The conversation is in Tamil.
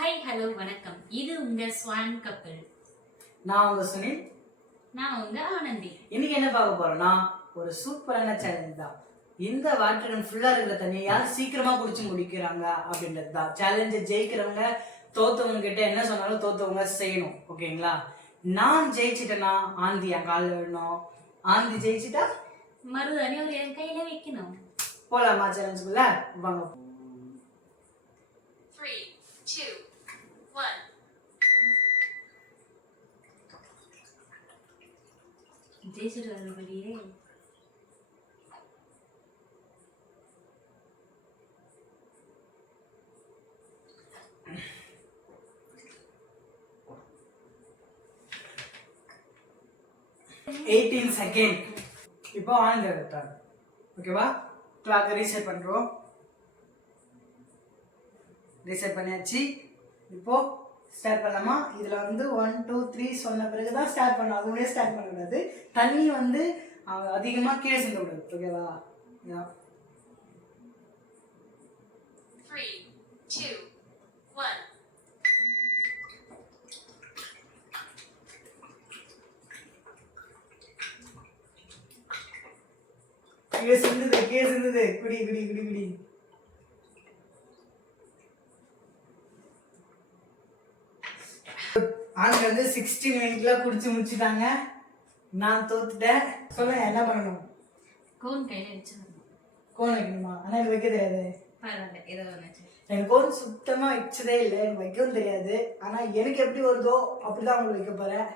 ஹாய் ஹலோ வணக்கம். இது உங்க ஸ்வான் கப்பல். நான் உங்க சுனில். நான் உங்க ஆனந்தி. இன்னைக்கு என்ன பார்க்க போறோம்னா ஒரு சூப்பரான சேலஞ்ச் தான். இந்த வாட்டர் கன் ஃபுல்லா இருக்கிற தண்ணியை யார் சீக்கிரமா குடிச்சு முடிக்கிறாங்க அப்படின்றது தான் சேலஞ்சை. ஜெயிக்கிறவங்க தோத்தவங்க கிட்ட என்ன சொன்னாலும் தோத்தவங்க செய்யணும். ஓகேங்களா? நான் ஜெயிச்சிட்டேன்னா ஆந்தி என் காலில் விடணும். ஆந்தி ஜெயிச்சிட்டா மருதாணி ஒரு என் கையில வைக்கணும். போலாமா சேலஞ்சுக்குள்ள? வாங்க. 3, 2, 1. ஜெயிச்சிட்டு வரபடியே 18 செகண்ட். இப்போ ஆன் எடுத்தாங்க. ஓகேவா? கிளாக் ரீசெட் பண்றோம். ரீசெட் பண்ணியாச்சு. இப்போ ஸ்டார்ட் பண்ணலாமா? இதுல வந்து 1 2 3 சொன்ன பிறகு தான் ஸ்டார்ட் பண்ணணும். அதுவே ஸ்டார்ட் பண்ணக்கூடாது. தண்ணி வந்து அதிகமா கீழே சிந்த கூடாது. ஓகேவா? 3, 2, 1. கீழே சிந்துது. குடி குடி குடி குடி. ஆண்கள் வந்து 16 மினிட்ல குடிச்சு முடிச்சுட்டாங்க. நான் தோத்துட்டேன். சொல்லுங்க என்ன பண்ணணும்? கோன் கையில வச்சிடணும். கோன் வைக்கணுமா? ஆனா எனக்கு வைக்க தெரியாது. பரவாயில்ல, ஏதோ ஒன்று. எனக்கு கோன் சுத்தமா வச்சதே இல்லை. எனக்கு வைக்கவும் தெரியாது. ஆனா எனக்கு எப்படி வருதோ அப்படிதான் உங்களுக்கு வைக்க போறேன்.